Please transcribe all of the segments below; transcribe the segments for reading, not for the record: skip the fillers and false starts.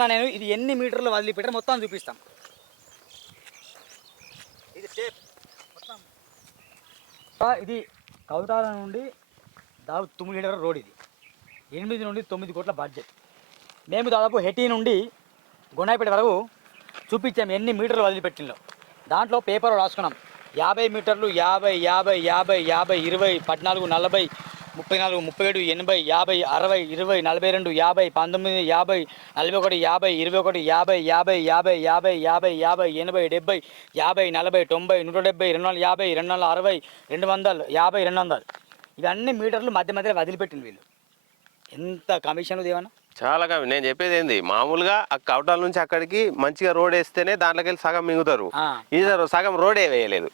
నేను ఇది ఎన్ని మీటర్లు వదిలిపెట్టారు మొత్తం చూపిస్తాం. ఇది టేప్ మొత్తం. ఇది కౌటాల నుండి దాదాపు 9 కిలోమీటర్ల రోడ్. ఇది 8 నుండి 9 కోట్ల బడ్జెట్. మేము దాదాపు హెటీ నుండి గొండాయిపేట వరకు చూపించాము ఎన్ని మీటర్లు వదిలిపెట్టిందో. దాంట్లో పేపర్లో రాసుకున్నాం 50 మీటర్లు 50 50 50 50 20 14 40 34 37 80 50 60 20 42 50 19 50 41 50 21 50 50 50 50 50 50 80 70 50 40 90 170 250 260 200 50 200 ఇవన్నీ మీటర్లు మధ్య మధ్యలో వదిలిపెట్టింది వీళ్ళు. ఎంత కమిషన్ దేవన్నా చాలా కమి. నేను చెప్పేది ఏంది, మామూలుగా ఆ కవటాల నుంచి అక్కడికి మంచిగా రోడ్ వేస్తేనే దాంట్లోకి వెళ్ళి సగం మింగుతారు. ఇది సగం రోడే వేయలేదు.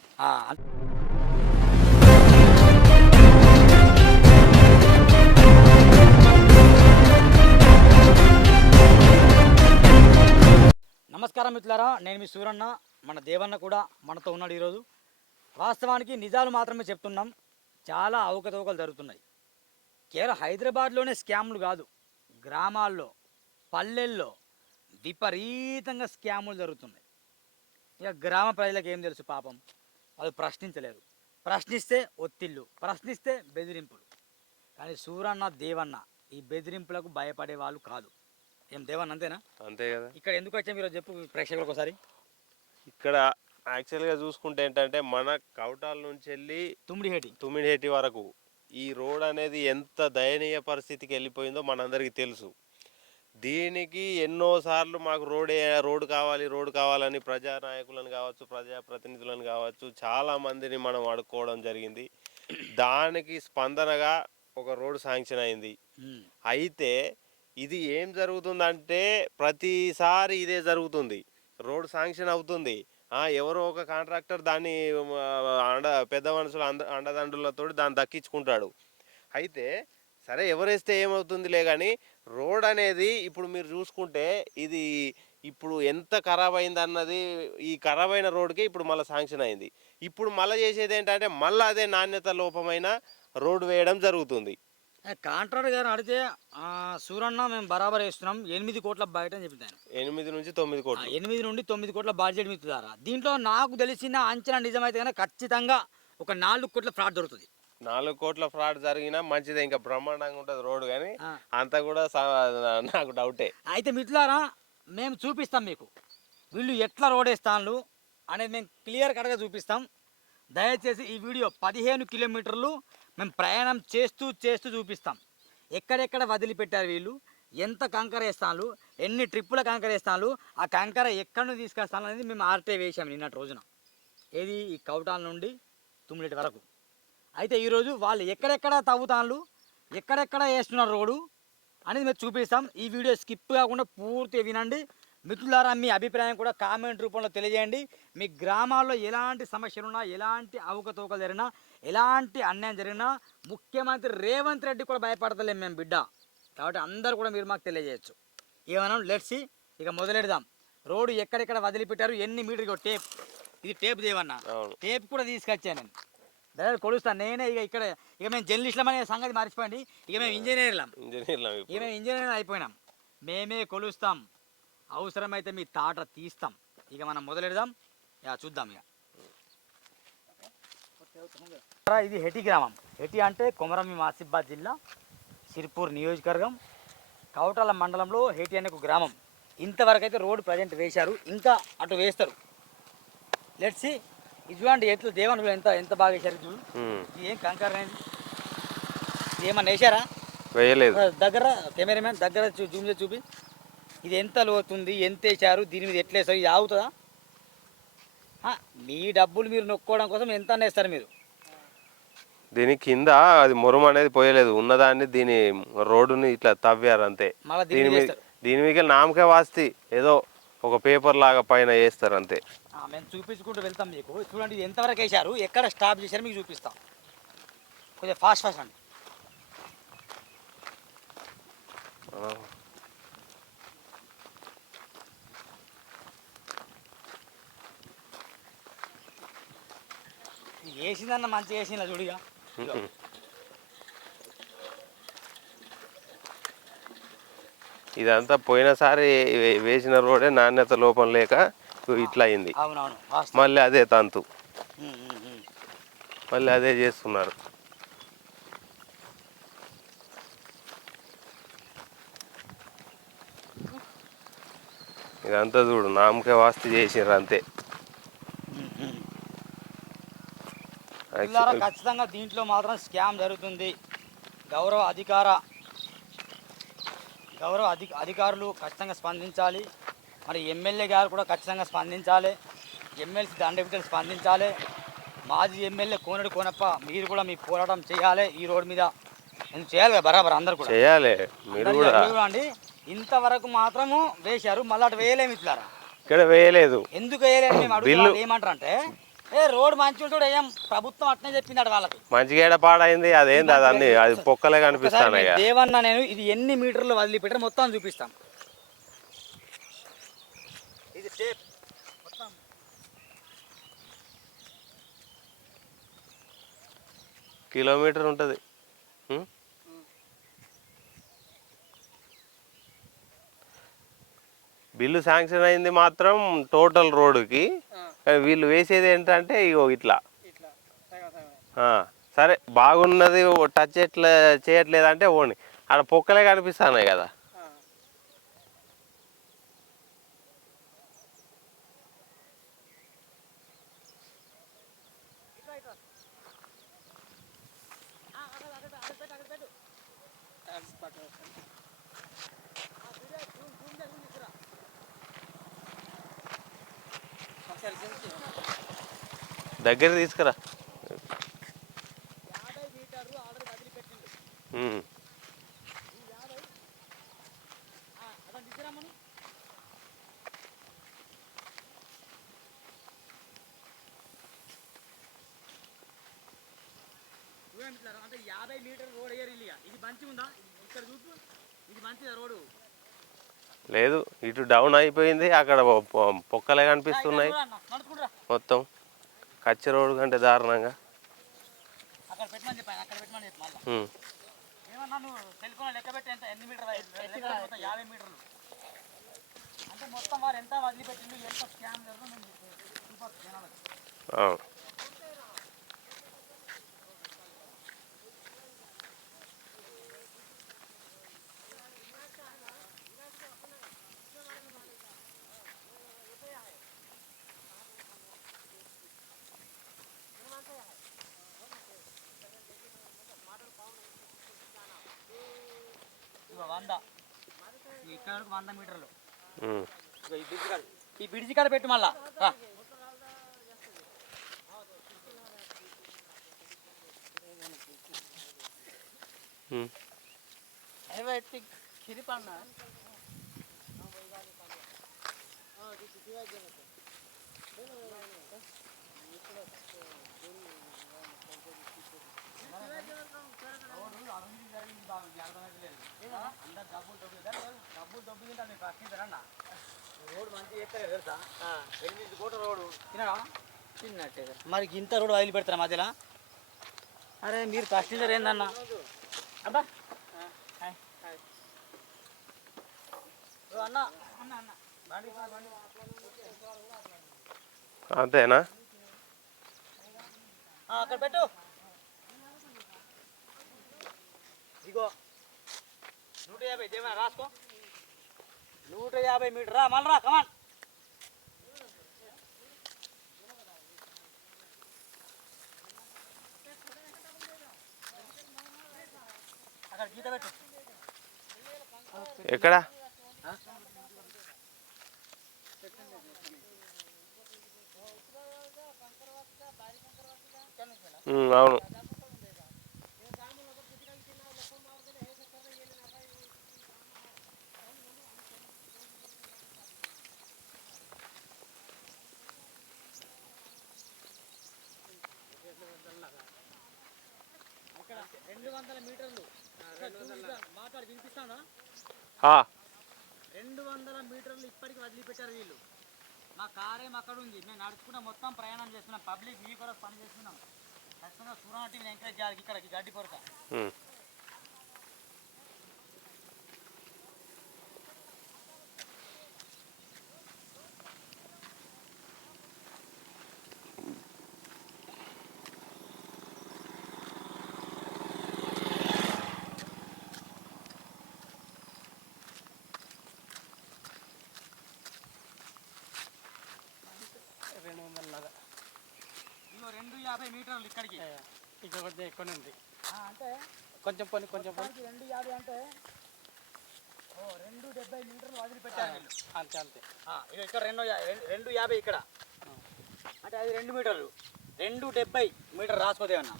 నమస్కారం మిత్రులారా, నేను మీ సూరన్న. మన దేవన్న కూడా మనతో ఉన్నాడు ఈరోజు. వాస్తవానికి నిజాలు మాత్రమే చెప్తున్నాం. చాలా అవకతవకలు జరుగుతున్నాయి. కేవలం హైదరాబాద్లోనే స్కాములు కాదు, గ్రామాల్లో పల్లెల్లో విపరీతంగా స్కాములు జరుగుతున్నాయి. ఇక గ్రామ ప్రజలకు ఏం తెలుసు పాపం, వాళ్ళు ప్రశ్నించలేరు. ప్రశ్నిస్తే ఒత్తిళ్ళు, ప్రశ్నిస్తే బెదిరింపులు. కానీ సూరన్న దేవన్న ఈ బెదిరింపులకు భయపడే వాళ్ళు కాదు. ఏం దేవన్న అంతేనా? అంతే కదా. ఇక్కడ ఎందుకు వచ్చాము ఈరోజు చెప్పు ప్రేక్షకులకు ఒకసారి. ఇక్కడ యాక్చువల్గా చూసుకుంటే ఏంటంటే మన కవటాల నుంచి వెళ్ళి తుమ్మిడిహేటి వరకు ఈ రోడ్ అనేది ఎంత దయనీయ పరిస్థితికి వెళ్ళిపోయిందో మనందరికీ తెలుసు. దీనికి ఎన్నోసార్లు మాకు రోడ్డు కావాలని ప్రజానాయకులను కావచ్చు, ప్రజాప్రతినిధులను కావచ్చు, చాలామందిని మనం అడుక్కోవడం జరిగింది. దానికి స్పందనగా ఒక రోడ్డు శాంక్షన్ అయింది. అయితే ఇది ఏం జరుగుతుందంటే ప్రతిసారి ఇదే జరుగుతుంది. రోడ్డు శాంక్షన్ అవుతుంది, ఎవరో ఒక కాంట్రాక్టర్ దాన్ని పెద్ద మనుషుల అండదండులతో దాన్ని దక్కించుకుంటాడు. అయితే సరే ఎవరేస్తే ఏమవుతుందిలే, కానీ రోడ్ అనేది ఇప్పుడు మీరు చూసుకుంటే ఇది ఇప్పుడు ఎంత ఖరాబ్ అయింది అన్నది, ఈ ఖరాబ్ అయిన రోడ్డుకి ఇప్పుడు మళ్ళీ శాంక్షన్ అయింది. ఇప్పుడు మళ్ళీ చేసేది ఏంటంటే మళ్ళీ అదే నాణ్యత లోపమైన రోడ్డు వేయడం జరుగుతుంది. కాంట్రాక్టర్ గారు అడిగితే సూరన్న మేము బరాబర్ వేస్తున్నాం 8 కోట్ల బయట అని చెప్తాను. 8 నుంచి 9 కోట్లు 8 నుండి 9 కోట్ల బడ్జెట్ మిత్రులారా. దీంట్లో నాకు తెలిసిన అంచనా నిజమైతే కనుక ఖచ్చితంగా ఒక 4 కోట్ల ఫ్రాడ్ దొరుకుతుంది. 4 కోట్ల ఫ్రాడ్ జరిగినా మంచిదే, ఇంకా బ్రహ్మాండంగా ఉంటుంది రోడ్డు. కానీ అంతా కూడా నాకు డౌటే. అయితే మిత్రులారా మేము చూపిస్తాం మీకు వీళ్ళు ఎట్లా రోడ్ వేస్తాను అనేది మేము క్లియర్ కట్గా చూపిస్తాం. దయచేసి ఈ వీడియో 15 కిలోమీటర్లు మేము ప్రయాణం చేస్తూ చూపిస్తాం. ఎక్కడెక్కడ వదిలిపెట్టారు వీళ్ళు, ఎంత కంకర వేస్తాను, ఎన్ని ట్రిప్పుల కంకర వేస్తాను, ఆ కంకర ఎక్కడి నుంచి తీసుకొస్తాను అనేది మేము ఆర్టే వేసాము నిన్నటి రోజున. ఏది ఈ కౌటాల నుండి తుమ్మిడి వరకు. అయితే ఈరోజు వాళ్ళు ఎక్కడెక్కడ తవ్వుతాను, ఎక్కడెక్కడ వేస్తున్నారు రోడ్డు అనేది మేము చూపిస్తాం. ఈ వీడియో స్కిప్ కాకుండా పూర్తిగా వినండి మిత్రులారా. మీ అభిప్రాయం కూడా కామెంట్ రూపంలో తెలియజేయండి. మీ గ్రామాల్లో ఎలాంటి సమస్యలున్నా, ఎలాంటి అవకతవకలు జరిగినా, ఎలాంటి అన్యాయం జరిగినా ముఖ్యమంత్రి రేవంత్ రెడ్డి కూడా భయపడతలేం మేము బిడ్డ. కాబట్టి అందరూ కూడా మీరు మాకు తెలియజేయచ్చు. ఏమన్నా లెట్సి ఇక మొదలెడదాం. రోడ్డు ఎక్కడెక్కడ వదిలిపెట్టారు, ఎన్ని మీటర్లు టేప్. ఇది టేప్ దేవన్నా, టేప్ కూడా తీసుకొచ్చాను నేను. డైరెక్ట్ కొలుస్తాను నేనే. ఇక మేము జర్నలిస్టులం అనే సంగతి మర్చిపోండి. ఇక మేము ఇంజనీర్ అయిపోయినాం. మేమే కొలుస్తాం, అవసరమైతే మీ తాట తీస్తాం. ఇక మనం మొదలెడదాం, చూద్దాం. ఇక ఇది హెటి గ్రామం. హెటి అంటే కొమరంభీం ఆసిఫాబాద్ జిల్లా, సిర్పూర్ నియోజకవర్గం, కౌటాల మండలంలో హెటి అనే ఒక గ్రామం. ఇంతవరకు అయితే రోడ్డు ప్రజెంట్ వేశారు, ఇంకా అటు వేస్తారు. Let's see. ఇది చూడండి ఎట్లు దేవన్ ఎంత బాగా వేశారు చూడు. ఇది ఏం కంకర అనేది, ఇది ఏమన్నా వేసారా? వేయలేదు. దగ్గర కెమెరామ్యాన్ దగ్గర జూమ్ చేసి చూపి. ఇది ఎంత లోతుంది, ఎంత వేసారు, దీని మీద ఎట్లా వేస్తారు, ఇది ఆగుతుందా? మీ డబ్బులు మీరు నొక్కోవడం కోసం ఎంత వేస్తారు మీరు. దీని కింద అది మురుము అనేది పోయలేదు, ఉన్నదాన్ని దీని రోడ్డుని ఇట్లా తవ్వారు అంతే. దీని మీద నామకే వాస్తి ఏదో ఒక పేపర్ లాగా పైన వేస్తారు అంతే. మేము చూపించుకుంటూ వెళ్తాం మీకు. చూడండి ఇది ఎంతవరకు వేసారు, ఎక్కడ స్టాప్ చేశారు మీకు చూపిస్తాం. కొంచెం ఫాస్ట్ అండి. వేసిందన్న మంచిగా వేసిందా చూడిగా. ఇదంతా పోయినసారి వేసిన రోడే నాణ్యత లోపం లేక ఇట్లా అయింది. అవునవును, మళ్ళీ అదే తంతు, ఉమ్, ఉమ్, ఉమ్. మళ్ళీ అదే చేస్తున్నారు. ఇదంతా చూడు నామకే వాస్తు చేసిర్రు అంతే. పిల్లారా ఖచ్చితంగా దీంట్లో మాత్రం స్కామ్ జరుగుతుంది. గౌరవ అధికారులు ఖచ్చితంగా స్పందించాలి. మరి ఎమ్మెల్యే గారు కూడా ఖచ్చితంగా స్పందించాలి. ఎమ్మెల్సీ దండవిటలు స్పందించాలి. మాజీ ఎమ్మెల్యే కోనడు కోనప్ప మీరు కూడా మీ పోరాటం చేయాలి ఈ రోడ్డు మీద. ఎందుకు చేయాలి కదా బరాబర్, అందరు కూడా చేయాలి. మీరు కూడా అండి. ఇంతవరకు మాత్రము వేశారు, మళ్ళీ అటు వేయలేము. ఇట్లారా ఇక్కడ వేయలేదు. ఎందుకు వేయలేదు మేము అడుగుతాం. ఏమంటారు అంటే రోడ్ మంచి ఉంటుంది, ఏం ప్రభుత్వం అట్నే చెప్పింది అటు వాళ్ళకి. మంచిగా పాడైంది అదేంది, అదన్నీ అది పొక్కలే కనిపిస్తాను. దేవన్న నేను ఇది ఎన్ని మీటర్లు వదిలిపెట్టారు మొత్తం చూపిస్తాం. ఇది టేప్ మొత్తం కిలోమీటర్ ఉంటుంది. బిల్లు శాంక్షన్ అయింది మాత్రం టోటల్ రోడ్డుకి. వీళ్ళు వేసేది ఏంటంటే ఇగో ఇట్లా. సరే బాగున్నది టచ్ చేయట్లేదంటే ఓని ఆడ పొక్కలే కనిపిస్తున్నాయి కదా. దగ్గర తీసుకురా. అంటే 50 మీటర్ రోడ్ వేయరు. ఇది మంచిగా ఉందా? ఇక్కడ చూపు, ఇది మంచిదా రోడ్డు? లేదు, ఇటు డౌన్ అయిపోయింది. అక్కడ పొక్కలే కనిపిస్తున్నాయి మొత్తం. కచ్చ రోడ్డు కంటే దారుణంగా. అక్కడ పెట్టమని చెప్పాను, అక్కడ పెట్టమని చెప్పి మళ్ళీ ఏమన్నా నువ్వు సెల్ ఫోన్ లెక్క పెట్టి ఎన్ని మీటర్ 50 మీటర్లు అంటే మొత్తం వారు ఎంత వదిలిపెట్టిండు, ఎంత స్కామ్ జరుగుతుందో జనాలకు. ఇక్కడ 100 మీటర్లు ఈ బ్రిడ్జి కాడ పెట్టు మళ్ళా. మరి ఇంత రోడ్డు వదిలి పెడతారా మధ్యలో? అరే మీరు ప్యాసింజర్ ఏందన్నా? అబ్బా అంతేనా? అక్కడ పెట్టు. ఇగో 150 దేవనా రాసుకో. 150 మీటర్ రా మళ్ళీ రా. కమాన్. అక్కడ గీత పెట్టు. ఎక్కడ? అవును. ఇక్కడ 200 మీటర్లు మాట్లాడి వినిపిస్తానా? 200 మీటర్లు ఇప్పటికి వదిలిపెట్టారు వీళ్ళు. మా కారేం అక్కడ ఉంది, మేము నడుచుకుంటా మొత్తం ప్రయాణం చేస్తున్నాం. పబ్లిక్ మీ కూడా పని చేస్తున్నాం. ఖచ్చితంగా సూర్య టీవీని ఎంకరేజ్ చేయాలి. ఇక్కడికి గడ్డి కొరత 250 మీటర్లు ఇక్కడికి. ఇక్కడ కొంచెం ఎక్కువనే ఉంది. అంటే కొంచెం పని కొంచెం పని 250 అంటే 270 మీటర్లు వదిలిపెట్టారు. అంతే అంతే. ఇక్కడ 250 ఇక్కడ అంటే అది 2 మీటర్లు. 270 మీటర్ రాసుకోదే అన్న.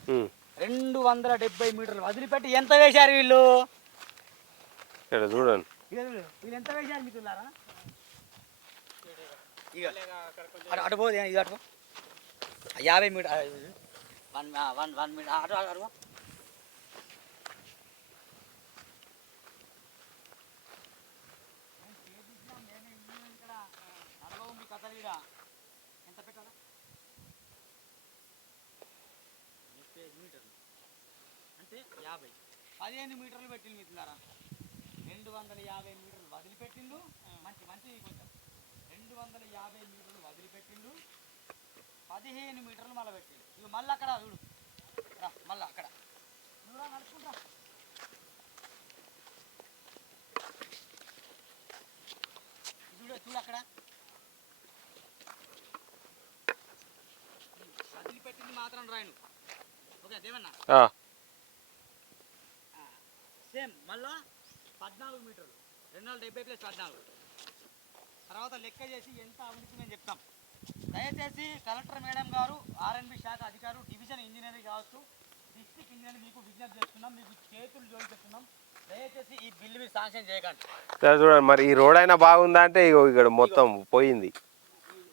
270 మీటర్లు వదిలిపెట్టి ఎంత వేశారు వీళ్ళు? ఇక్కడ చూడండి వీళ్ళు ఎంత వేశారు మిత్రులారా? అటు పోదు ఇది అటు 50 మీటర్ 1 మీటర్ అటు అటు ఎంత పెట్టాలా? 30 మీటర్లు అంటే 50 15 మీటర్లు పెట్టిండు మిత్రులారా. 250 మీటర్లు వదిలిపెట్టిండు. మంచి కొంచెం 250 మీటర్లు వదిలిపెట్టిండు. 15 మీటర్లు మళ్ళీ పెట్టిండు. ఇవి మళ్ళీ అక్కడ చూడు మళ్ళీ అక్కడ నువ్వు నడుచుకుంటా చూడు అక్కడ వదిలిపెట్టింది మాత్రం రాయను. ఓకే దేవన్నా సేమ్ మళ్ళా 14 మీటర్లు 270 ప్లస్ 14 తర్వాత లెక్క చేసి ఎంత అవినీతి మేము చెప్తాం. దయచేసి కలెక్టర్ మేడం గారు, ఆర్ఎన్బి శాఖ అధికారులు, డివిజన్ ఇంజనీరింగ్ కావచ్చు, డిస్ట్రిక్ట్ ఇంజనీర్ మీకు విజ్ఞప్తి చేస్తున్నాం, మీకు చేతులు జోలి చెప్తున్నాం. దయచేసి ఈ బిల్లు మీరు శాంక్షన్ చేయకండి. చూడండి మరి ఈ రోడ్ అయినా బాగుందా అంటే ఇక్కడ మొత్తం పోయింది.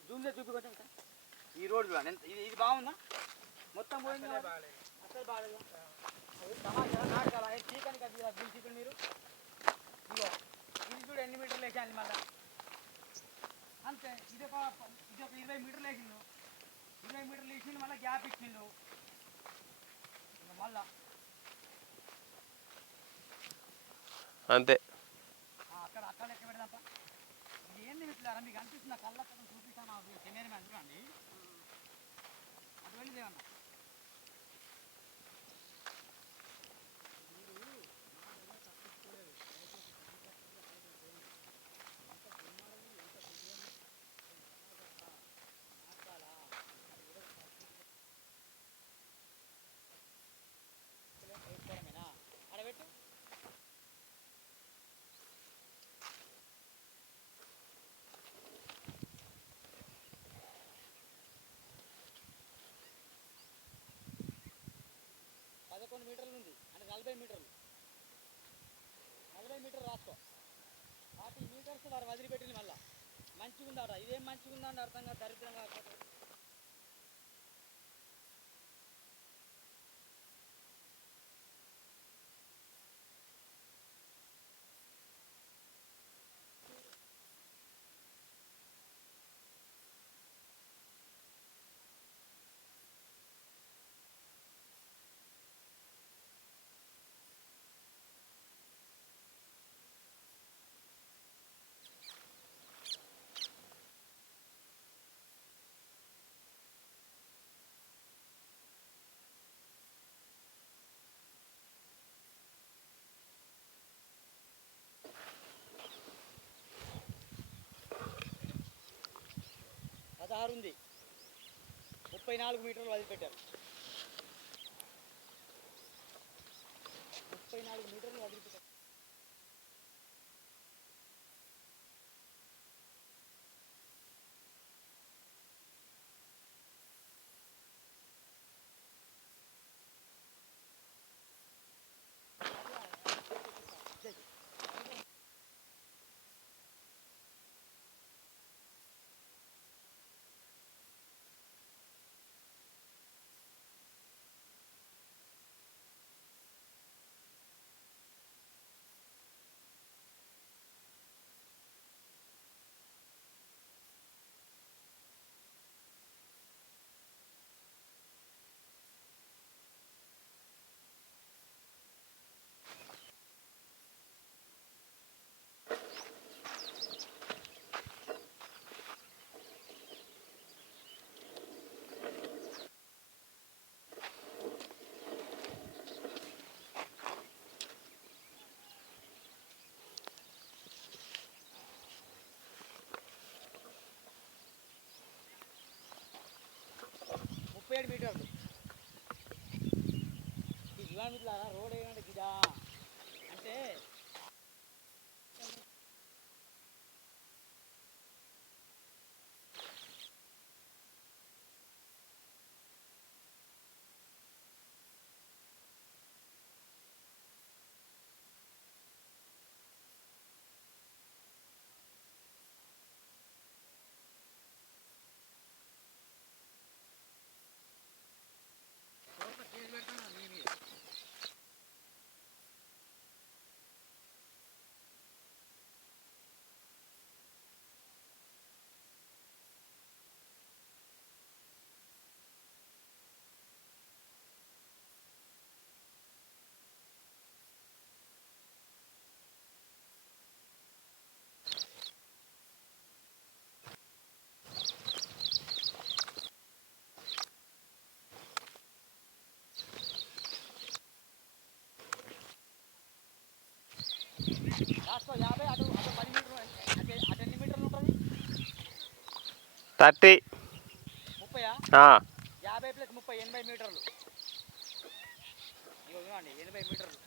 జూమ్లో చూపించండి సార్. ఈ రోడ్ చూడండి ఇది బాగుందా? మొత్తం పోయింది. అసలు బాగాలేదు. చీకని కదా చీకని మీరు ఇదిగో ఇది చూడు ఎన్ని మీటర్లు వేసాను మళ్ళీ అంతే. ఇది ఒక 20 మీటర్లు వేసిండు. 20 మీటర్లు వేసిండు మళ్ళీ గ్యాప్ ఇచ్చిండు మళ్ళా అంతే. అక్కడ లెక్క పెడదాంప. ఇది ఏంది మిట్లారా మీకు అనిపిస్తున్న కళ్ళ చూపిస్తాను కెమెరా మ్యాన్ చూడండి. అటు వెళ్ళిదేమన్నా అడబెట్టు. మీటర్లు ఉంది అంటే 40 మీటర్లు 40 మీటర్లు రాసుకో. 40 మీటర్స్ వారు వదిలిపెట్టింది. మళ్ళీ మంచిగా ఉందాట. ఇదేం మంచిగా ఉందంటే అర్థంగా దరిద్రంగా ఉంది. 34 మీటర్లు వదిలిపెట్టారు. 34 మీటర్లు వదిలిపెట్టారు. మీటర్లు 30. 30. 50 + 30 80 మీటర్లు. ఇగో చూడండి 80 మీటర్లు.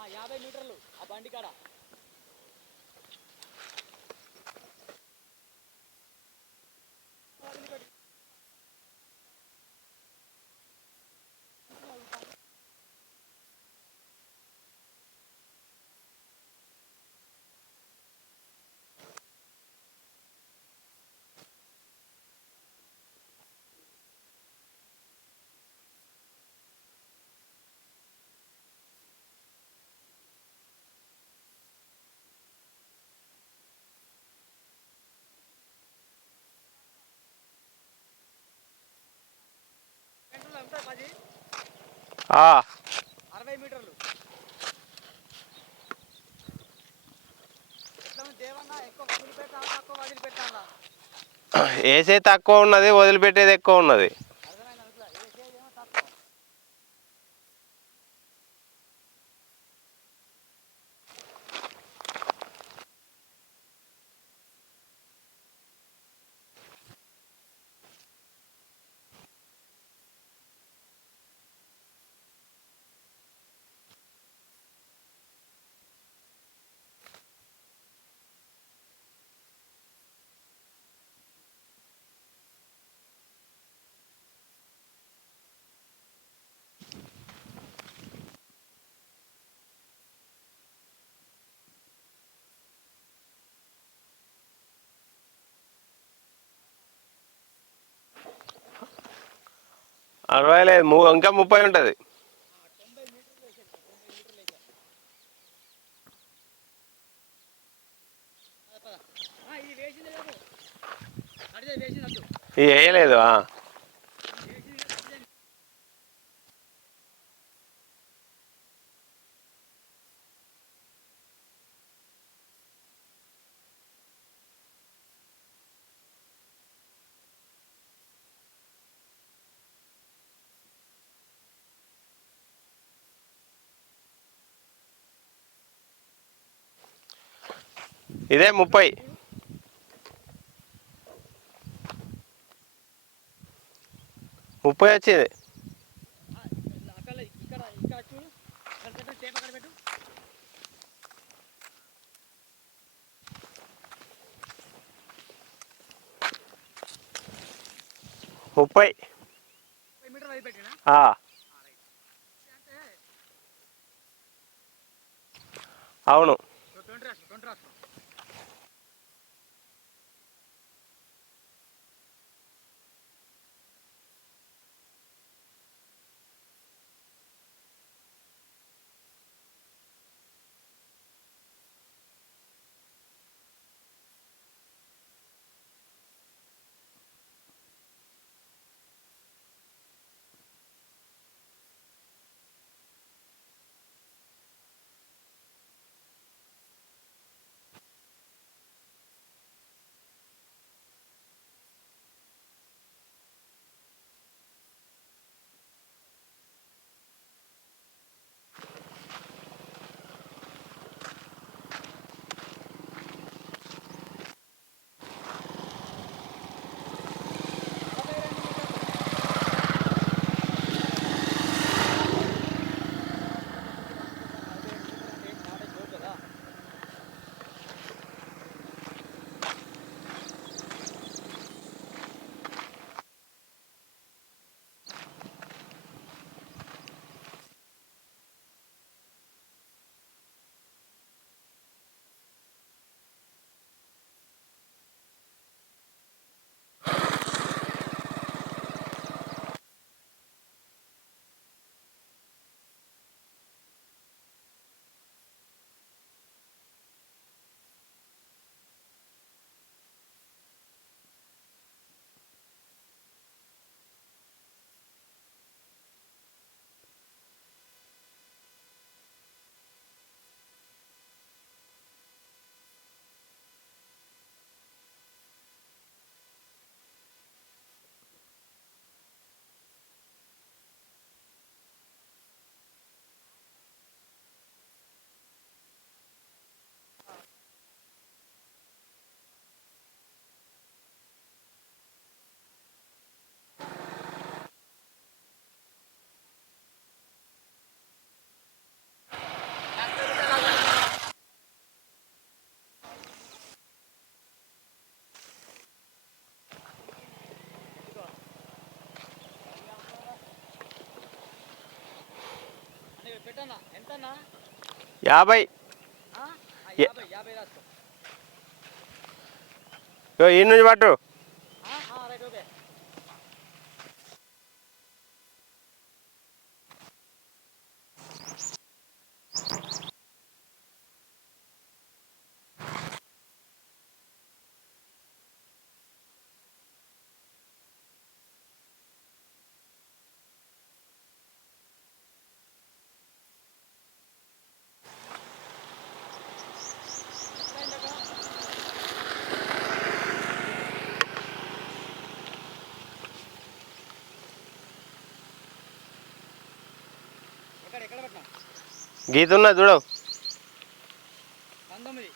ఆ 50 మీటర్లు ఆ బండి కాడ. గంటల్లో ఉంటాయి 10. 60 మీటర్లు. ఎట్లా ఉంది దేవన్న? ఎక్కువ వదిలిపెట్టాలా తక్కువ వదిలిపెట్టాలా? వేసే తక్కువ ఉన్నది, వదిలిపెట్టేది ఎక్కువ ఉన్నది. అర్థమైంది అనుకులా. ఏమో తక్కువ. అరవై లేదు, ఇంకా 30 ఉంటుంది. 90 మీటర్లు వేసేది. 90 మీటర్లు వేసారు. ఇది వేసిందే బాబు. అడిగే వేసినట్టు. ఇది వేయలేదు. ఇదే 30. 30 వచ్చింది. అక్కడ ఇక్కడ చూడు. అక్కడ టేప్ అక్కడ పెట్టు. ముప్పై మీటర్లు అది పెట్టినా అవును. 20 రాసుకో. ఎట్టన్నా ఎంతన్నా 50. 50 50 రాసుకో. ఈ నుంచి పట్టు. Right okay. ఎక్కడ పెట్టినా గీత ఉన్నది చూడు. 19.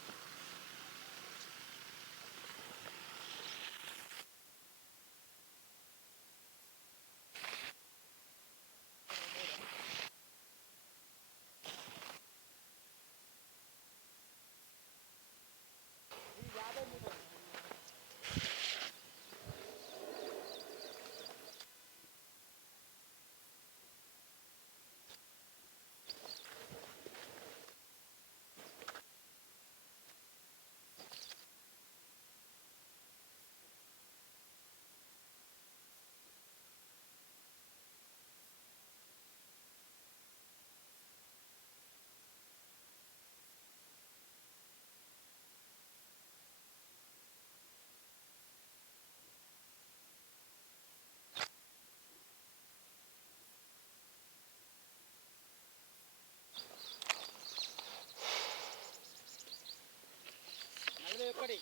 ఒకటి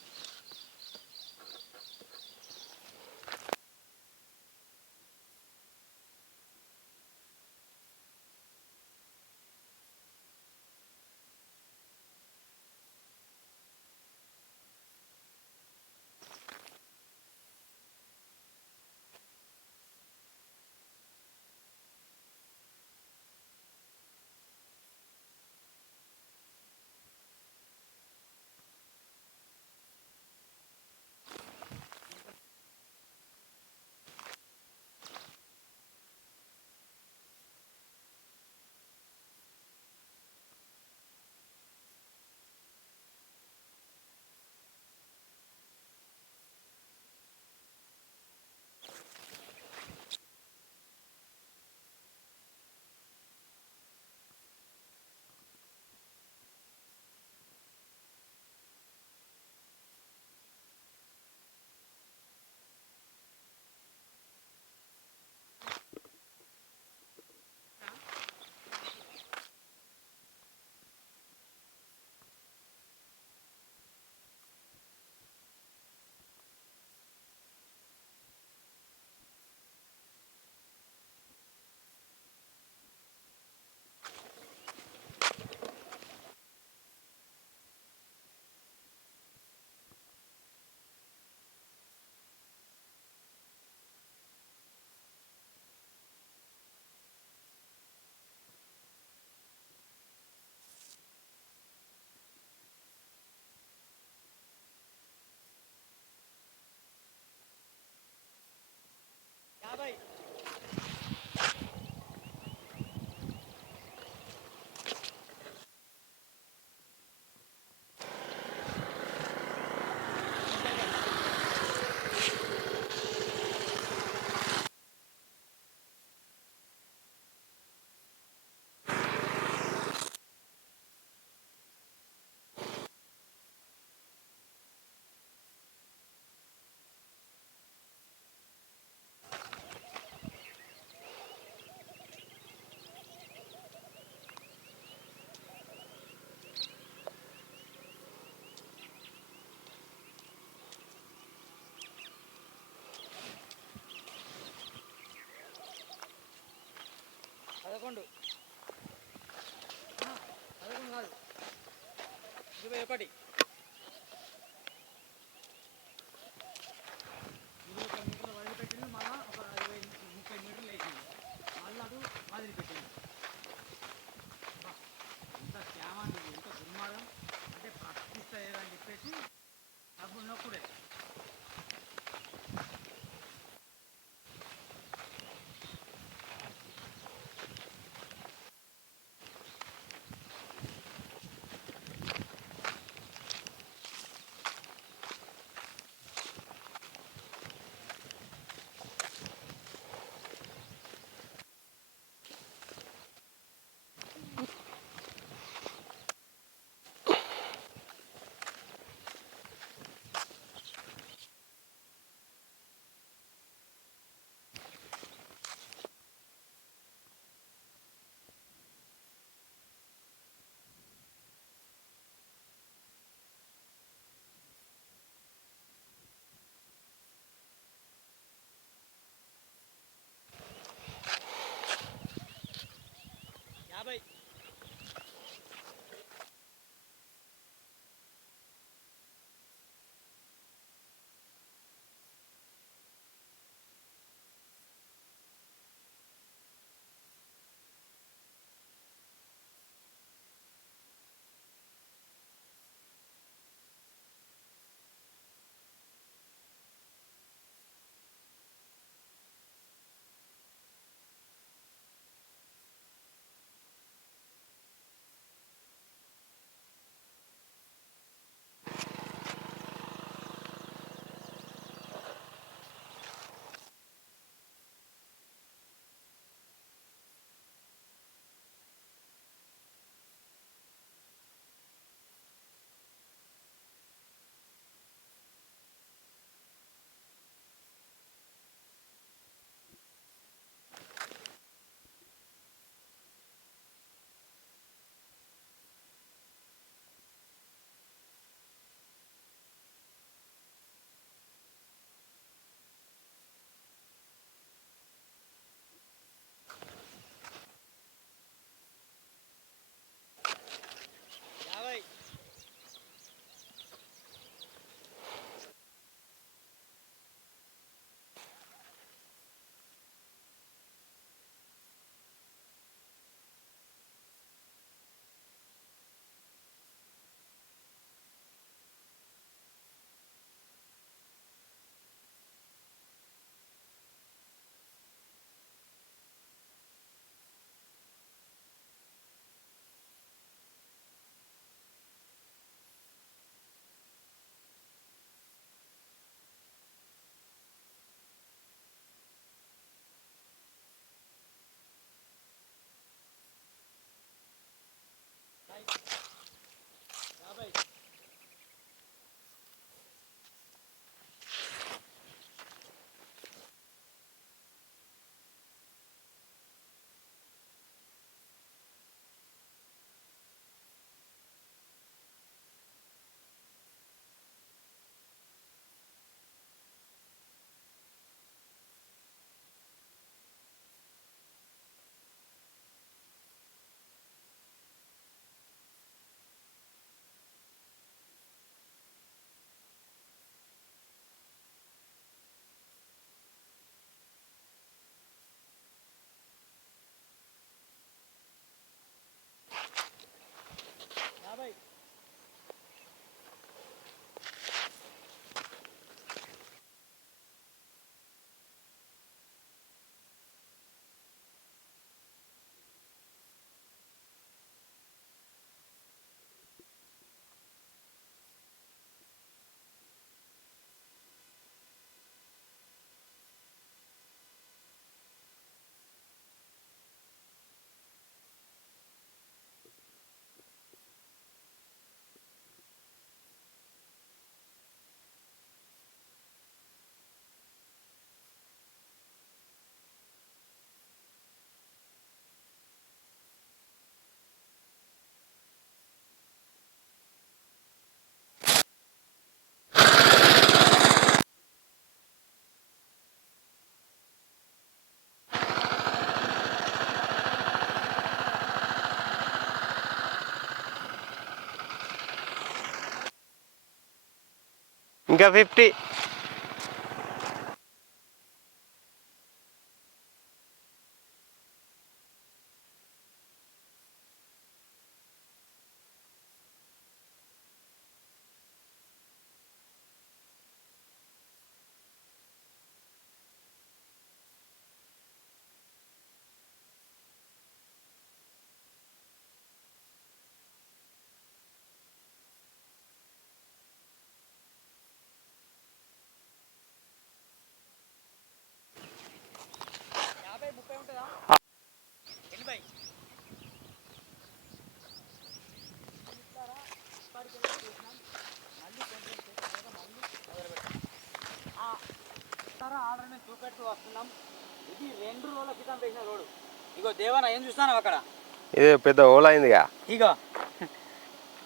పదకొండు 11 కాదు 21. 21 మీటర్లు వదిలిపెట్టింది, మళ్ళీ ఒక 20-30 మీటర్లు వేసింది, మళ్ళీ అటు వదిలిపెట్టింది. ఎంత శ్యామండి, ఎంత దుర్మార్గం అంటే ప్రశ్నిస్తాయి అని చెప్పేసి డబ్బులు నొక్కుడే. ఇంకా 50. ఆర్డర్ మేము చూపెడుతూ వస్తున్నాం. ఇది 2 రోజుల క్రితం వేసిన రోడ్డు. ఇగో దేవన్న ఏం చూస్తాను అక్కడ, ఇది పెద్ద హోల్ అయిందిగా. ఇగో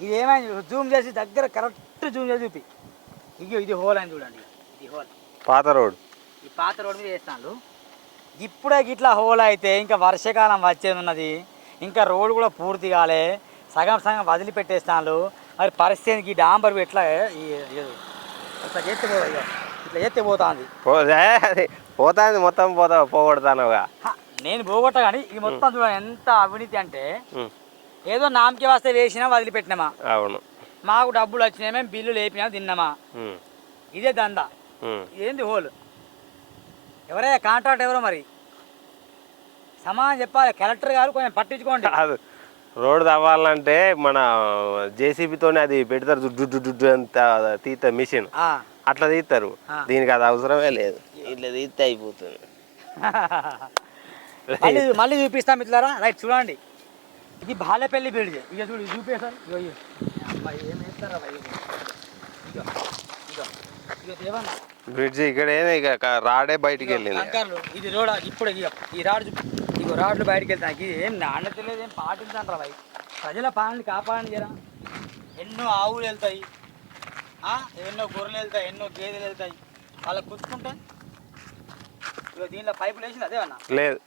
ఇది ఏమైంది జూమ్ చేసి దగ్గర కరెక్ట్ జూమ్ చేసి చూపి. ఇగో ఇది హోల్ అయింది చూడండి, ఇది హోల్. పాత రోడ్, ఈ పాత రోడ్ మీద వేస్తాను. ఇప్పుడే ఇట్లా హోల్ అయితే ఇంకా వర్షాకాలం వచ్చేది ఉన్నది, ఇంకా రోడ్ కూడా పూర్తి కాలే, సగం సగం వదిలిపెట్టేస్తాను. మరి పరిస్థితికి ఈ డాంబర్ ఎట్లా ఇట్లా చేస్తే ఇగో ఇట్లా చేస్తే పోతుంది. పోతాంది మొత్తం పోగొడతానుగా. నేను పోగొట్ట కానీ ఇది మొత్తం చూడండి ఎంత అవినీతి అంటే, ఏదో నామకి వస్తే వేసినా వదిలిపెట్టినామా, అవును మాకు డబ్బులు వచ్చినాయి, మేము బిల్లు లేపినా తిన్నామా, ఇదే దందా. ఇదేంది హోల్? ఎవరైనా కాంట్రాక్ట్ ఎవరో మరి సమాధానం చెప్పాలి. కలెక్టర్ గారు కొంచెం పట్టించుకోండి. రోడ్డు తవ్వాలంటే మన జేసీబీతోనే అది పెడతారు, దుడ్డు అంత తీస్తారు మిషన్, అట్లా తీస్తారు. దీనికి అది అవసరమే లేదు, ఇట్లా తీస్తే అయిపోతుంది. మళ్ళీ చూపిస్తాం ఇట్లారా. రైట్ చూడండి, ఇది బాలేపల్లి బ్రిడ్జ్. ఇక చూడు చూపేశారు. ఇగో అమ్మాయి ఏం వేస్తారా ఇగో ఇగో ఇగో దేవన్న బ్రిడ్జ్ ఇక్కడ ఇక రాడే బయటికి వెళ్ళింది. అంకర్లు ఇది రోడ్. ఇప్పుడు ఈ రాడ్ ఇగో రాడ్లు బయటకు వెళ్తాయి. ఇది ఏం నాణ్యత లేదు, ఏం పాటించండి రా. ప్రజల పాలనని కాపాడండి జరా. ఎన్నో ఆవులు వెళ్తాయి, ఎన్నో గొర్రెలు వెళ్తాయి, ఎన్నో గేదెలు వెళ్తాయి, వాళ్ళకి కుట్టుకుంటే ఇగో దీనిలో పైపులు వేసింది అదేమన్నా లేదు.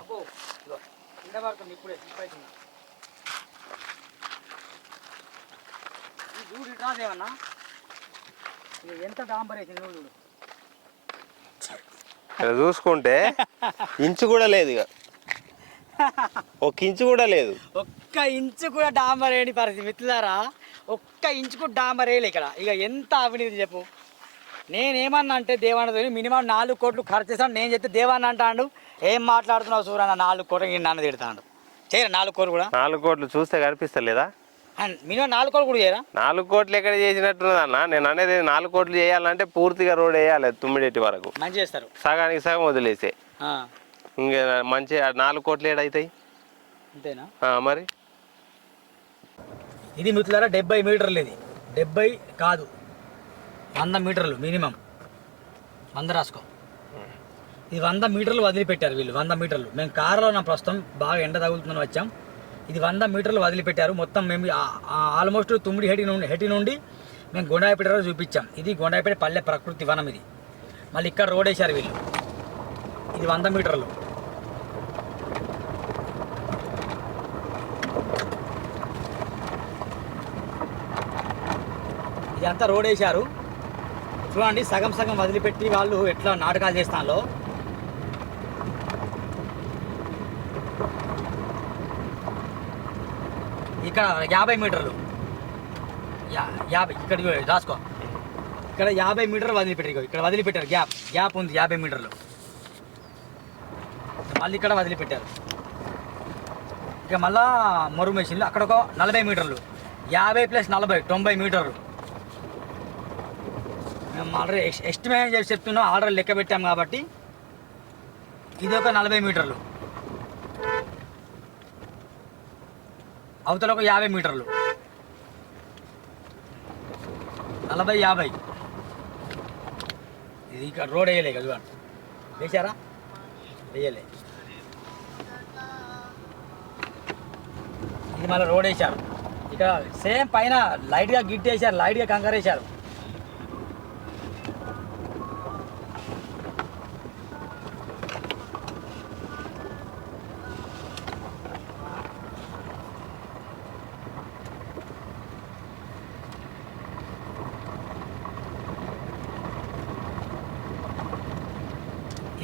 అబ్బో ఇగో కింద పడుతుంది ఇప్పుడే అవుతుంది. ఈ చూడు ఇటు రాదేమన్నా, ఇక ఎంత డాంబర్ వేసింది చూడు. ఇక్కడ చూసుకుంటే ఇంచు కూడా లేదు, ఇక ఒక ఇంచు కూడా లేదు. ఒక్క ఇంచు కూడా డాంబర్ వేయని పరిస్థితి మిత్రులారా. ఒక్క ఇంచు కూడా డాంబర్ వేయలే ఇక్కడ. ఇక ఎంత అవినీతి చెప్పు. నేనేమన్నా అంటే దేవాన్నతో మినిమం 4 కోట్లు ఖర్చు చేస్తాను. నేను చెప్తే దేవాన్ని అంటాడు, ఏం మాట్లాడుతున్నావు సూరన్న, 4 కోట్లు నన్ను తిడతాడు. చేయరా 4 కోట్లు కూడా? 4 కోట్లు చూస్తే కనిపిస్తలేదా? మినిమం 4 కోట్లు కూడా చేయరా? 4 కోట్లు ఎక్కడ చేసినట్టున్నదన్న. నేను అనేది 4 కోట్లు చేయాలంటే పూర్తిగా రోడ్ వేయాలి తుమ్మిడేటి వరకు. మంచి చేస్తారు, సగానికి సగం వదిలేసే. ఇంకా మంచి 4 కోట్లు ఏడవుతాయి అంతేనా? మరి ఇది మిత్రులారా 70 మీటర్లు. ఇది 70 కాదు 100 మీటర్లు మినిమం. 100 రాసుకో. ఇది 100 మీటర్లు వదిలిపెట్టారు వీళ్ళు. 100 మీటర్లు. మేము కారులో నా ప్రస్తుతం బాగా ఎండ తగులుతుందని వచ్చాం. ఇది 100 మీటర్లు వదిలిపెట్టారు. మొత్తం మేము ఆల్మోస్ట్ తుమ్మిడి హెటి నుండి మేము గొండాయిపేట వరకు చూపించాం. ఇది గొండాయిపేట పల్లె ప్రకృతి వనం. ఇది మళ్ళీ ఇక్కడ రోడ్ వేశారు వీళ్ళు. ఇది 100 మీటర్లు. ఇదంతా రోడ్ వేశారు చూడండి. సగం సగం వదిలిపెట్టి వాళ్ళు ఎట్లా నాటకాలు చేస్తానో. ఇక్కడ 50 మీటర్లు 50 ఇక్కడ రాసుకో. ఇక్కడ 50 మీటర్లు వదిలిపెట్టారు. ఇక్కడ వదిలిపెట్టారు, గ్యాప్ ఉంది 50 మీటర్లు. మళ్ళీ ఇక్కడ వదిలిపెట్టారు. ఇక మళ్ళా మరుగు మెషిన్లు అక్కడ ఒక 40 మీటర్లు. 50 + 40 90 మీటర్లు. మేము ఆల్రెడీ ఎస్టిమేట్ చేసి చెప్తున్నాం, ఆర్డర్ లెక్క పెట్టాం కాబట్టి. ఇది ఒక 40 మీటర్లు. అవతల ఒక 50 మీటర్లు. 40 50. ఇది ఇక్కడ రోడ్ వేయలే కదా, వేసారా? వేయలే. ఇది మళ్ళీ రోడ్ వేసారు. ఇక్కడ సేమ్ పైన లైట్గా గిట్ వేసారు, లైట్గా కంకర వేసారు.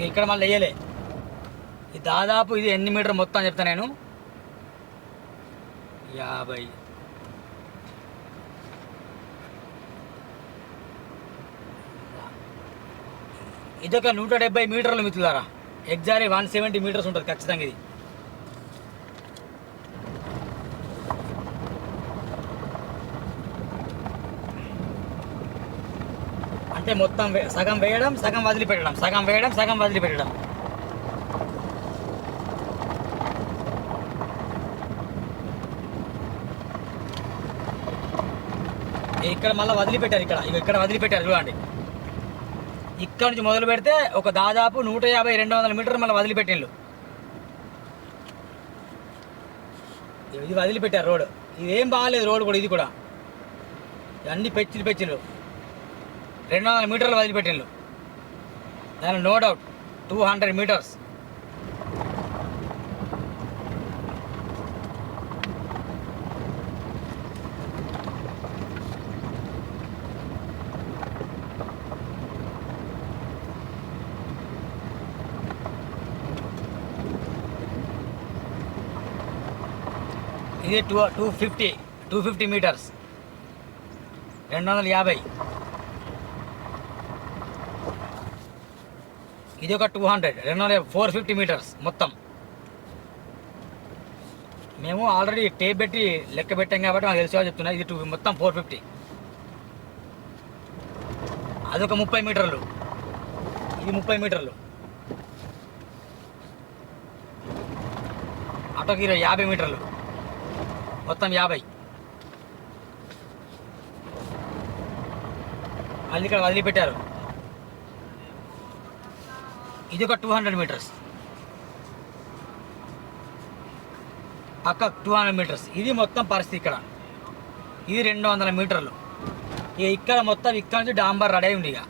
ఇక్కడ మళ్ళీ వేయలే. ఇది దాదాపు ఇది ఎన్ని మీటర్ మొత్తం చెప్తా నేను. 50. ఇదొక 170 మీటర్లు మిత్రులారా. ఎగ్జాక్ట్లీ 170 మీటర్స్ ఉంటుంది ఖచ్చితంగా ఇది. అంటే మొత్తం సగం వేయడం, సగం వదిలిపెట్టడం, సగం వేయడం, సగం వదిలిపెట్టడం. ఇక్కడ మళ్ళీ వదిలిపెట్టారు. ఇక్కడ వదిలిపెట్టారు చూడండి. ఇక్కడ నుంచి మొదలు పెడితే ఒక దాదాపు 150-200 మీటర్లు మళ్ళీ వదిలిపెట్టిండ్రు. ఇది వదిలిపెట్టారు రోడ్. ఇదేం బాగాలేదు రోడ్ కూడా. ఇది కూడా అన్ని పెచ్చిలు 200 మీటర్లు వదిలిపెట్టిండ్రు. దాని నో డౌట్ 200 మీటర్స్. ఇది 250 మీటర్స్, 250. ఇది ఒక 450 మీటర్స్ మొత్తం. మేము ఆల్రెడీ టేప్ పెట్టి లెక్క పెట్టాం కాబట్టి మాకు తెలిసేవా చెప్తున్నా. ఇది మొత్తం 450. అదొక 30 మీటర్లు, ఇది 30 మీటర్లు. అటోకి 50 మీటర్లు, మొత్తం 50. మళ్ళీ ఇక్కడ వదిలిపెట్టారు. ఇది ఒక 200 మీటర్స్, పక్క 200 మీటర్స్. ఇది మొత్తం పరిస్థితి ఇక్కడ. ఇది 200 మీటర్లు. ఇక ఇక్కడ మొత్తం ఇక్కడ నుంచి డాంబర్ రెడీ ఉంది. ఇక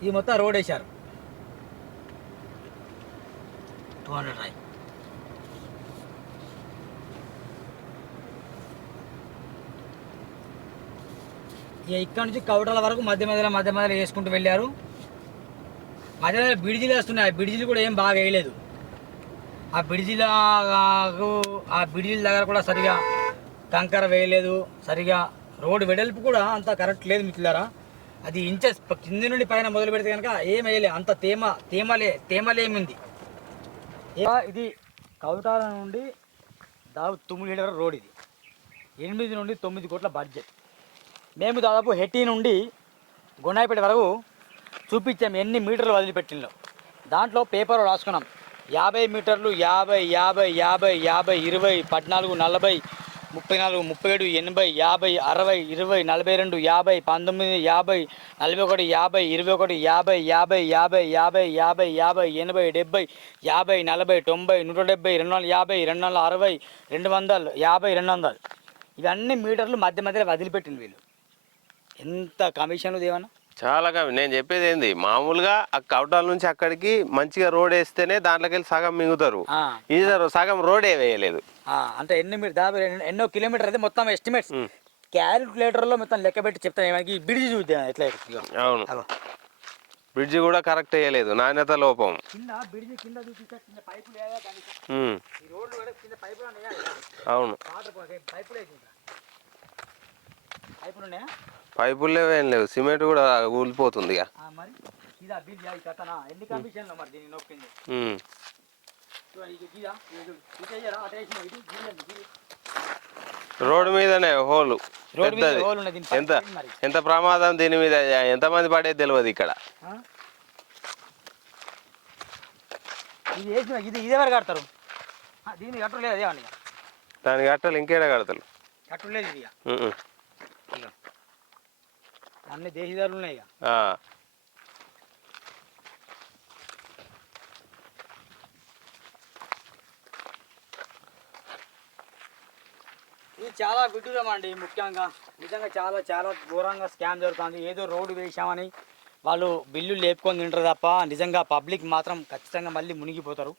ఇది మొత్తం రోడ్ వేశారు. 200 రాయి. ఇక ఇక్కడ నుంచి కౌటల వరకు మధ్య మధ్యలో వేసుకుంటూ వెళ్ళారు. మధ్య బిడిజీలు వేస్తున్నాయి. ఆ బిడిజీలు కూడా ఏం బాగా వేయలేదు. ఆ బిడిజీల దగ్గర కూడా సరిగా కంకర వేయలేదు. సరిగా రోడ్డు వెడల్పు కూడా అంత కరెక్ట్ లేదు మిత్రులారా. అది ఇంచెస్ కింది నుండి పైన మొదలు పెడితే కనుక ఏం వేయలే. అంత తేమలేమింది. ఇది కౌటాల నుండి దాదాపు 9 లీటర్ రోడ్. ఇది 8 నుండి 9 కోట్ల బడ్జెట్. మేము దాదాపు హెట్టి నుండి గుండాయిపేట వరకు చూపించాము ఎన్ని మీటర్లు వదిలిపెట్టిందో. దాంట్లో పేపర్ రాసుకున్నాం. 50 మీటర్లు, 50, 50, 50, 50, 20, 14, 40, 34, 37, 80, 50, 60, 20, 42, 50, 19, 50, 41, 50, 21, 50, 50, 50, 50, 50, 50, 80, 70, 50, 40, 90, 170, 250, 260, 200, 50, 200. ఇవన్నీ మీటర్లు మధ్యలో వదిలిపెట్టింది వీళ్ళు. ఎంత కమిషన్లు దేవన్నా. చాలా నేను చెప్పేది ఏంది, మామూలుగా ఆ కవటాల నుంచి అక్కడికి మంచిగా రోడ్ వేస్తేనే దాంట్లోకి వెళ్ళి సగం మింగుతారు. ఇది సగం రోడే వేయలేదు. అంటే దాదాపు ఎన్నో కిలోమీటర్ అయితే మొత్తం ఎస్టిమేట్స్ క్యాలిక్యులేటర్లో మొత్తం లెక్క పెట్టి చెప్తాను. ఏమైనా బ్రిడ్జి చూద్దాం ఎట్లా. అవును, బ్రిడ్జి కూడా కరెక్ట్ వేయలేదు, నాణ్యత లోపం. బ్రిడ్జి కింద పైపులు. అవును, పైపులు ఉన్నాయా? పైపులు లేవు, ఏం లేవు. సిమెంట్ కూడా కూలిపోతుంది. రోడ్డు మీదనే హోలు పెద్దది. ఎంత ప్రమాదం దీని మీద, ఎంతమంది పడేది తెలియదు ఇక్కడ. ఇది ఎవరు కడతారు? దీన్ని కట్టలేదు. అదేమని దానికి కట్టాలి, ఇంకేడా కడతారు? కట్టలేదు. ఇది అన్ని దేశీదారులు ఉన్నాయి. ఇది చాలా విడ్డూరం అండి. ముఖ్యంగా నిజంగా చాలా చాలా ఘోరంగా స్కామ్ జరుగుతుంది. ఏదో రోడ్డు వేసామని వాళ్ళు బిల్లు లేపుకొని తింటారు తప్ప నిజంగా పబ్లిక్ మాత్రం ఖచ్చితంగా మళ్ళీ మునిగిపోతారు.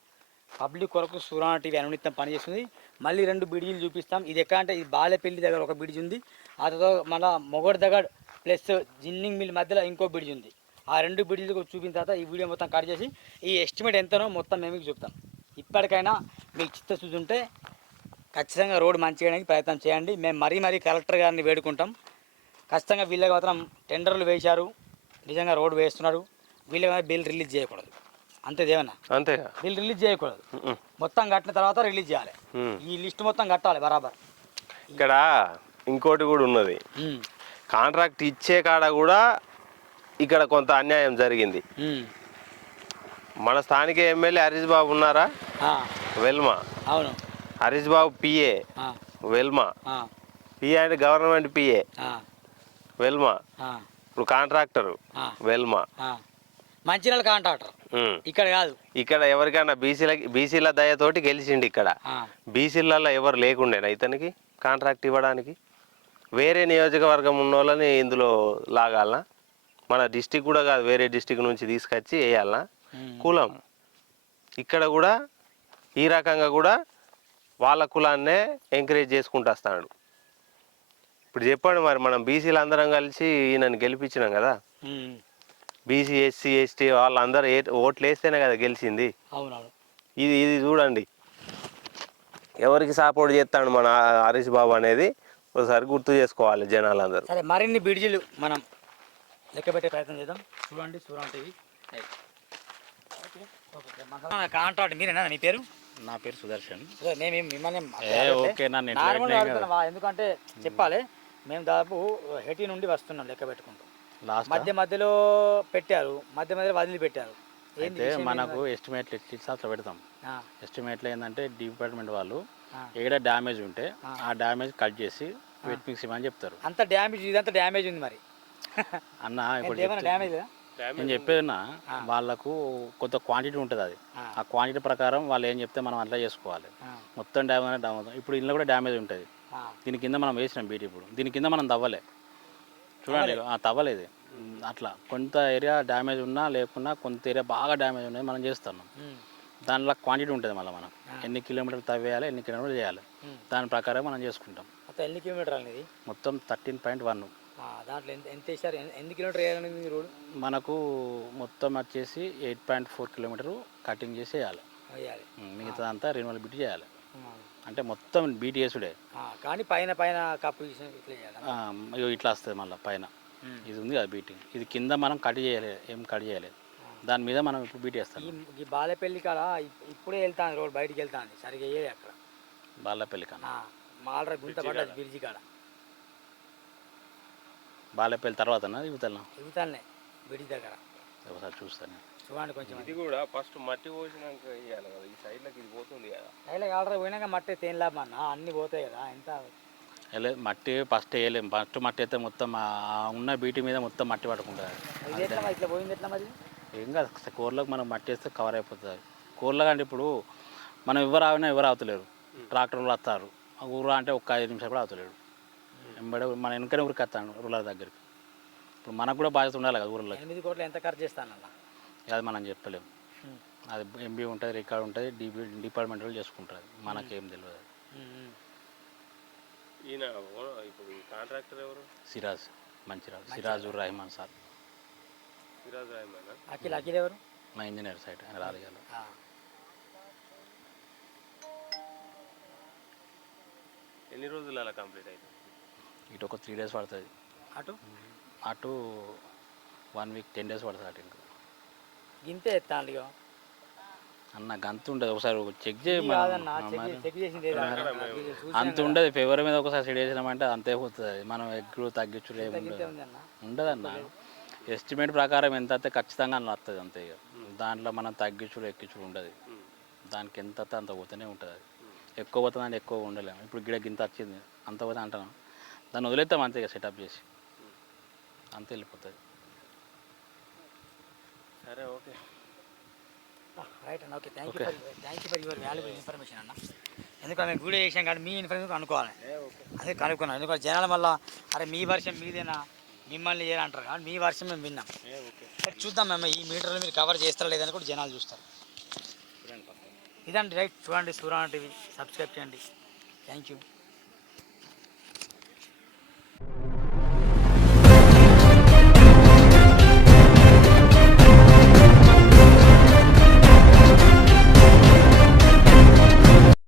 పబ్లిక్ కొరకు సురాణ టీవీ అనునిత్యం పనిచేస్తుంది. మళ్ళీ 2 బిడిజీలు చూపిస్తాం. ఇది ఎక్కడ అంటే ఇది బాలేపల్లి దగ్గర ఒక బిడిజి ఉంది. ఆ తర్వాత మన మొగోడి దగ్గర ప్లస్ జిన్నింగ్ మిల్ మధ్యలో ఇంకో బ్రిడ్జ్ ఉంది. ఆ 2 బ్రిడ్జ్లు చూపిన తర్వాత ఈ వీడియో మొత్తం కట్ చేసి ఈ ఎస్టిమేట్ ఎంతనో మొత్తం మేము మీకు చెప్తాం. ఇప్పటికైనా మీకు చిత్తశుద్ధి ఉంటే ఖచ్చితంగా రోడ్ మంచిగా చేయడానికి ప్రయత్నం చేయండి. మేము మరీ కలెక్టర్ గారిని వేడుకుంటాం. ఖచ్చితంగా వీళ్ళకి మాత్రం టెండర్లు వేశారు, నిజంగా రోడ్ వేస్తున్నారు, వీళ్ళకి బిల్ రిలీజ్ చేయకూడదు. అంతే దేవన్నా, అంతే. బిల్ రిలీజ్ చేయకూడదు, మొత్తం కట్టిన తర్వాత రిలీజ్ చేయాలి. ఈ లిస్ట్ మొత్తం కట్టాలి బరాబర్. ఇక్కడ ఇంకోటి కూడా ఉన్నది, కాంట్రాక్ట్ ఇచ్చే కాడ కూడా ఇక్కడ కొంత అన్యాయం జరిగింది. మన స్థానిక ఎమ్మెల్యే హరీష్ బాబు ఉన్నారా, వెల్మా. అవును, హరీష్ బాబు పిఏ వెల్మా, పిఏ అంటే గవర్నమెంట్ పిఏ వెల్మా. ఇప్పుడు కాంట్రాక్టరు వెల్మా, మంచిర్యాల కాంట్రాక్టర్ ఇక్కడ కాదు. ఇక్కడ ఎవరికైనా బీసీల దయతోటి గెలిచిండు. ఇక్కడ బీసీలలో ఎవరు లేకుండేనా ఇతనికి కాంట్రాక్ట్ ఇవ్వడానికి? వేరే నియోజకవర్గం ఉన్న వాళ్ళని ఇందులో లాగాలనా? మన డిస్టిక్ కూడా కాదు, వేరే డిస్టిక్ నుంచి తీసుకొచ్చి వేయాలనా కులం? ఇక్కడ కూడా ఈ రకంగా కూడా వాళ్ళ కులాన్నే ఎంకరేజ్ చేసుకుంటూ వస్తాడు. ఇప్పుడు చెప్పండి మరి, మనం బీసీలు అందరం కలిసి ఈయనని గెలిపించినాం కదా. బీసీ ఎస్సీ ఎస్టీ వాళ్ళందరూ ఓట్లు వేస్తేనే కదా గెలిచింది. అవునవును. ఇది చూడండి ఎవరికి సపోర్ట్ చేస్తాడు మన హరీష్ బాబు అనేది ఒకసారి గుర్తు చేసుకోవాలి జనాలందరూ. సరే, మరిన్ని బ్రిడ్జిలు మనం లెక్క పెట్టే ప్రయత్నం చేద్దాం. చూడండి, చూడండి. కాంట్రాక్ట్ మీరేనా? మీ పేరు? నా పేరు సుదర్శన్. మేము మిమ్మల్ని ఓకే, నార్మల్గా అడుగుతున్నావా? ఎందుకంటే చెప్పాలి, మేము దాదాపు హెటీ నుండి వస్తున్నాం లెక్క పెట్టుకుంటాం. మధ్యలో పెట్టారు, మధ్యలో వదిలిపెట్టారు. అయితే మనకు ఎస్టిమేట్లు అట్లా పెడతాం. ఎస్టిమేట్లో ఏంటంటే డిపార్ట్మెంట్ వాళ్ళు ఏడ డ్యామేజ్ ఉంటే ఆ డ్యామేజ్ కట్ చేసి వెట్ మిక్స్ ఇవ్వమని చెప్తారు. అంత డ్యామేజ్, ఇదంతా డ్యామేజ్ ఉంది మరి అన్న. ఇప్పుడు డ్యామేజ్ నేను చెప్పేదన్నా, వాళ్ళకు కొంత క్వాంటిటీ ఉంటుంది. అది ఆ క్వాంటిటీ ప్రకారం వాళ్ళు ఏం చెప్తే మనం అట్లా చేసుకోవాలి. మొత్తం డ్యామేజ్ అవుతుంది. ఇప్పుడు ఇంట్లో కూడా డ్యామేజ్ ఉంటుంది. దీని కింద మనం వేసినాం బీటీ, ఇప్పుడు దీని కింద మనం తవ్వలే. చూడండి, తవ్వలేదు. అట్లా కొంత ఏరియా డ్యామేజ్ ఉన్నా లేకున్నా కొంత ఏరియా బాగా డ్యామేజ్ ఉన్నది మనం చేస్తున్నాం. దానిలో క్వాంటిటీ ఉంటుంది. మళ్ళీ మనం ఎన్ని కిలోమీటర్లు తవ్వేయాలి, ఎన్ని కిలోమీటర్లు చేయాలి, దాని ప్రకారం మనం చేసుకుంటాం. ఎన్ని కిలోమీటర్లు అనేది? మొత్తం 13.1. దాంట్లో ఎంత వేసారు? ఎన్ని కిలోమీటర్ వేయాలనేది రోడ్? మనకు మొత్తం వచ్చేసి 8.4 కిలోమీటరు కటింగ్ చేసి వేయాలి. మిగతా అంతా రెన్యువల్ బిట్ చేయాలి. అంటే మొత్తం బీటీఎస్డే, కానీ పైన కప్పు ఇట్లా వస్తుంది. మళ్ళీ పైన ఇది ఉంది కదా బీటీ, ఇది కింద మనం కట్ చేయలేదు, ఏం కట్ చేయలేదు. దాని మీద మనం ఇప్పుడు బీటీ వేస్తాం. ఈ బాలేపల్లి కాడ ఇప్పుడే వెళ్తాను, రోడ్ బయటికి వెళ్తాను, సరిగ్గా వేయలేదు అక్కడ బాలేపల్లి కాడ. మాలర గుంత పడ్డది బ్రిడ్జి కాడ. బాలేపల్లి తర్వాత ఇవతలనే బ్రిడ్జి దగ్గర ఒకసారి చూస్తాను. చూడండి కొంచెం. ఇది కూడా ఫస్ట్ మట్టి పోసినాక వేయాలి కదా, ఈ సైడ్లోకి ఇది పోతుంది కదా. సైడ్లోకి ఆల్రెడీ పోయినాక మట్టి తేని లాభమన్నా, అన్నీ పోతాయి కదా. ఎంత మట్టి ఫస్ట్ వేయలేము. ఫస్ట్ మట్టి అయితే మొత్తం ఉన్న బీటీ మీద మొత్తం మట్టి పట్టుకుంటుంది. ఇట్లా పోయింది ఎట్లా మరి? ఏం కాదు, కూరలోకి మనం మట్టి వేస్తే కవర్ అయిపోతుంది. కూరలో అంటే ఇప్పుడు మనం ఎవరు ఆవినా ఎవరు అవుతలేరు, ట్రాక్టర్లు వస్తారు. ఊరు అంటే ఒక్క 5 నిమిషాలు కూడా అవుతలేడు. ఎంబడే మన వెనకనే ఊరికి వస్తాను రూరల్ దగ్గరికి. ఇప్పుడు మనకు కూడా బాధ్యత ఉండాలి కదా ఊళ్ళో. 8 కోట్లు ఎంత ఖర్చు చేస్తానన్నా అది మనం చెప్పలేము. అది ఎంబీ ఉంటుంది, రికార్డు ఉంటుంది, డిపార్ట్మెంట్ వాళ్ళు చేసుకుంటుంది, మనకేం తెలియదు. ఈయన ఇప్పుడు కాంట్రాక్టర్ ఎవరు? సిరాజ్, మంచిరాజు, సిరాజుర్ రెహమాన్ సార్. సిరాజ్ రెహమాన్. అఖిల్ ఎవరు? మా ఇంజనీర్ సైడ్, ఆయన రాలిగారు. ఎన్ని రోజులు అలా కంప్లీట్ అవుతుంది? ఇటు ఒక 3 days పడుతుంది, అటు 1 week 10 days పడుతుంది. అటు ఇంకా గింతే ఎత్తాను అన్న, గంత ఉండదు. ఒకసారి చెక్ చేసి అంత చేయ ఉండదు. ఫేవర్ మీద ఒకసారి సెట్ చేసినామంటే అంతే పోతుంది. మనం ఎగ్గులు తగ్గించుడు ఉండదన్న. ఎస్టిమేట్ ప్రకారం ఎంత అయితే ఖచ్చితంగా అన్న వస్తుంది అంతే. ఇక దాంట్లో మనం తగ్గించుడు ఎక్కించుడు ఉండదు. దానికి ఎంత అంత పోతూనే ఉంటుంది. అది ఎక్కువ పోతుంది అంటే ఎక్కువ ఉండలేము. ఇప్పుడు గిడ గింత వచ్చింది అంత పోతే అంటాను, దాన్ని వదిలేస్తాం అంతే. ఇక సెటప్ చేసి అంతే వెళ్ళిపోతుంది. సరే, ఓకే, రైట్ అన్న. Okay, thank you for your valuable information అన్న. ఎందుకంటే మేము వీడియో చేసాం కానీ మీ ఇన్ఫర్మేషన్ అనుకోవాలి, అదే కనుక్కున్నాం. ఎందుకంటే జనాల వల్ల అరే మీ వర్షం మీదేనా, మిమ్మల్ని చేయాలంటారు కానీ మీ వర్షం మేము విన్నాం. చూద్దాం మేము ఈ మీటర్లు మీరు కవర్ చేస్తారా లేదని కూడా జనాలు చూస్తారు. ఇదండి, రైట్. చూడండి, సూరాణ టీవీ సబ్స్క్రైబ్ చేయండి. Thank you.